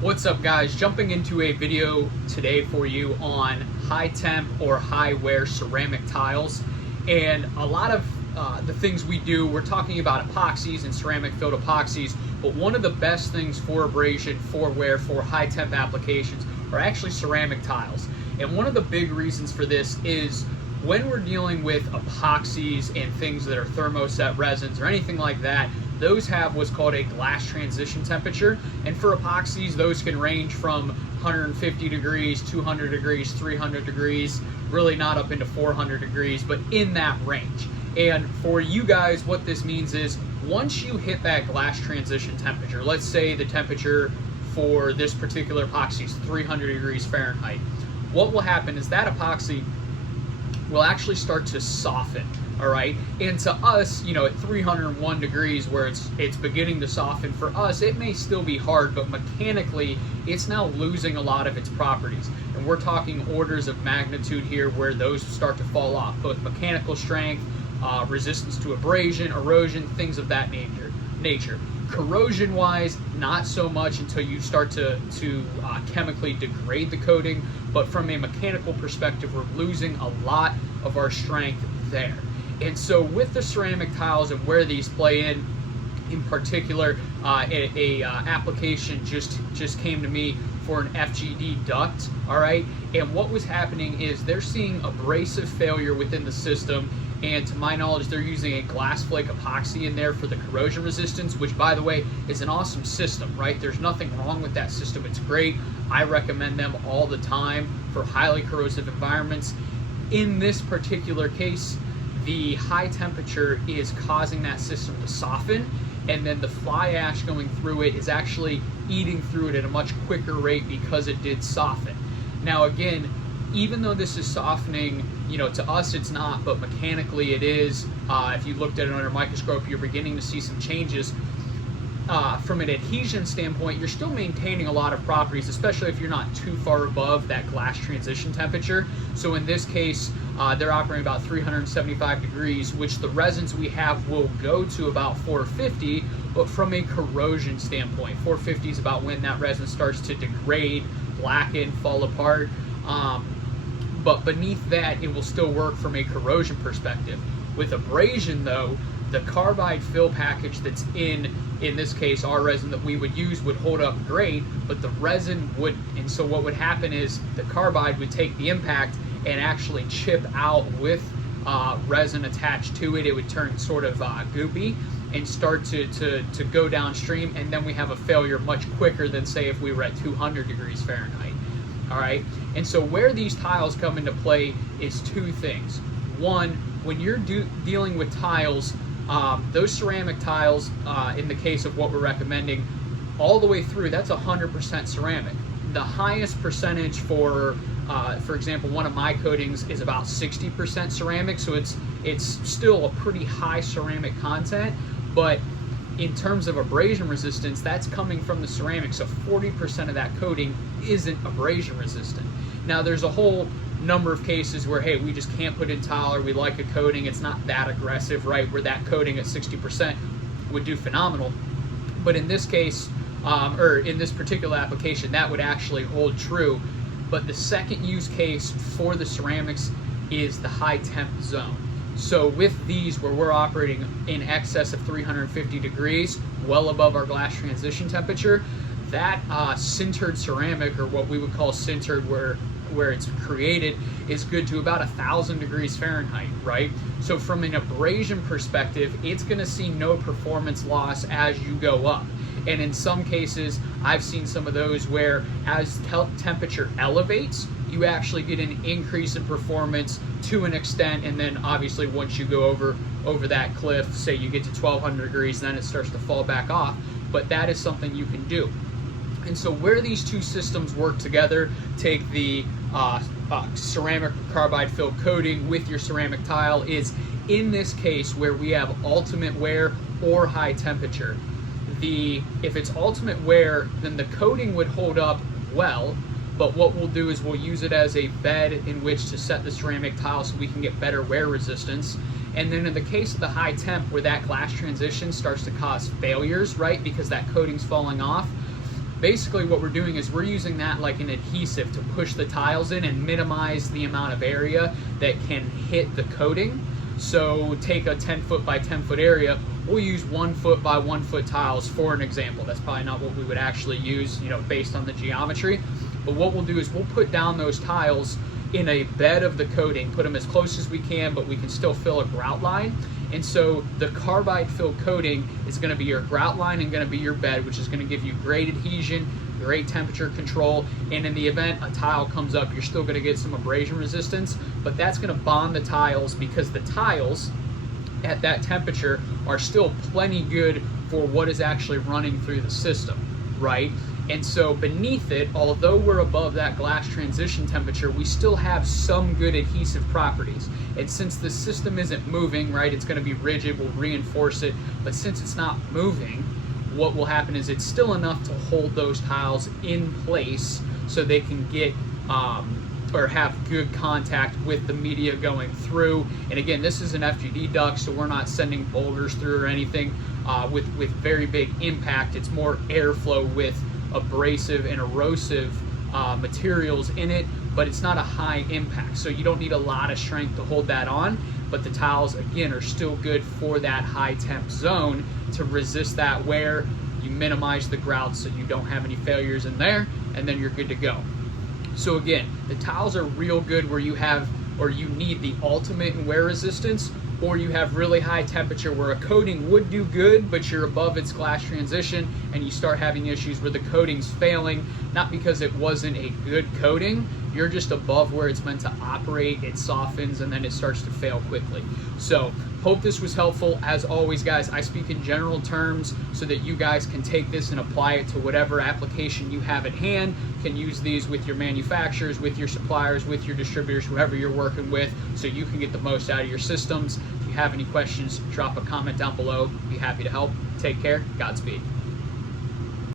What's up, guys? Jumping into a video today for you on high temp or high wear ceramic tiles. And a lot of the things we do, we're talking about epoxies and ceramic filled epoxies, but one of the best things for abrasion, for wear, for high temp applications are actually ceramic tiles. And one of the big reasons for this is when we're dealing with epoxies and things that are thermoset resins or anything like that, those have what's called a glass transition temperature. And for epoxies, those can range from 150 degrees, 200 degrees, 300 degrees, really not up into 400 degrees, but in that range. And for you guys, what this means is once you hit that glass transition temperature, let's say the temperature for this particular epoxy is 300 degrees Fahrenheit, what will happen is that epoxy will actually start to soften, all right? And to us, you know, at 301 degrees where it's beginning to soften, for us, it may still be hard, but mechanically, it's now losing a lot of its properties. And we're talking orders of magnitude here where those start to fall off, both mechanical strength, resistance to abrasion, erosion, things of that nature. Corrosion-wise, not so much until you start to chemically degrade the coating, but from a mechanical perspective, we're losing a lot of our strength there. And so with the ceramic tiles and where these play in particular, a application just came to me for an FGD duct, all right? And what was happening is they're seeing abrasive failure within the system, and to my knowledge, they're using a glass flake epoxy in there for the corrosion resistance, which, by the way, is an awesome system, right? There's nothing wrong with that system. It's great. I recommend them all the time for highly corrosive environments. In this particular case, the high temperature is causing that system to soften, and then the fly ash going through it is actually eating through it at a much quicker rate because it did soften. Now, again, even though this is softening, you know, to us it's not, but mechanically it is. If you looked at it under a microscope, you're beginning to see some changes. From an adhesion standpoint, you're still maintaining a lot of properties, especially if you're not too far above that glass transition temperature. So in this case, they're operating about 375 degrees, which the resins we have will go to about 450, but from a corrosion standpoint, 450 is about when that resin starts to degrade, blacken, fall apart. But beneath that, it will still work from a corrosion perspective. With abrasion, though, the carbide fill package that's in this case, our resin that we would use would hold up great, but the resin wouldn't. And so what would happen is the carbide would take the impact and actually chip out with resin attached to it. It would turn sort of goopy and start to go downstream, and then we have a failure much quicker than, say, if we were at 200 degrees Fahrenheit. All right, and so where these tiles come into play is two things. One, when you're dealing with tiles, those ceramic tiles, in the case of what we're recommending, all the way through, that's 100% ceramic. The highest percentage for example, one of my coatings is about 60% ceramic, so it's still a pretty high ceramic content, but in terms of abrasion resistance, that's coming from the ceramic, so 40% of that coating isn't abrasion resistant. Now, there's a whole number of cases where, hey, we just can't put in tile, or we like a coating, it's not that aggressive, right, where that coating at 60% would do phenomenal. But in this case, or in this particular application, that would actually hold true. But the second use case for the ceramics is the high temp zone. So with these, where we're operating in excess of 350 degrees, well above our glass transition temperature, that sintered ceramic, or what we would call sintered where it's created, is good to about 1,000 degrees Fahrenheit, right? So from an abrasion perspective, it's gonna see no performance loss as you go up. And in some cases, I've seen some of those where as temperature elevates, you actually get an increase in performance to an extent, and then obviously once you go over that cliff, say you get to 1,200 degrees, then it starts to fall back off, but that is something you can do. And so where these two systems work together, take the ceramic carbide fill coating with your ceramic tile, is in this case where we have ultimate wear or high temperature. If it's ultimate wear, then the coating would hold up well, but what we'll do is we'll use it as a bed in which to set the ceramic tile so we can get better wear resistance. And then in the case of the high temp, where that glass transition starts to cause failures, right, because that coating's falling off, basically what we're doing is we're using that like an adhesive to push the tiles in and minimize the amount of area that can hit the coating. So take a 10 foot by 10 foot area, we'll use 1 foot by 1 foot tiles for an example. That's probably not what we would actually use, you know, based on the geometry. But what we'll do is we'll put down those tiles in a bed of the coating, put them as close as we can, but we can still fill a grout line. And so the carbide fill coating is going to be your grout line and going to be your bed, which is going to give you great adhesion, great temperature control, and in the event a tile comes up, you're still going to get some abrasion resistance, but that's going to bond the tiles, because the tiles at that temperature are still plenty good for what is actually running through the system, right? And so beneath it, although we're above that glass transition temperature, we still have some good adhesive properties. And since the system isn't moving, right, it's going to be rigid, we'll reinforce it, but since it's not moving, what will happen is it's still enough to hold those tiles in place so they can get or have good contact with the media going through. And again, this is an FGD duct, so we're not sending boulders through or anything with very big impact. It's more airflow with abrasive and erosive materials in it, but it's not a high impact, so you don't need a lot of strength to hold that on. But the tiles, again, are still good for that high temp zone to resist that wear. You minimize the grout so you don't have any failures in there, and then you're good to go. So again, the tiles are real good where you have, or you need the ultimate in wear resistance, or you have really high temperature where a coating would do good, but you're above its glass transition and you start having issues where the coating's failing, not because it wasn't a good coating, you're just above where it's meant to operate, it softens, and then it starts to fail quickly. So hope this was helpful. As always, guys, I speak in general terms so that you guys can take this and apply it to whatever application you have at hand. You can use these with your manufacturers, with your suppliers, with your distributors, whoever you're working with, so you can get the most out of your systems. If you have any questions, drop a comment down below. Be happy to help. Take care. Godspeed.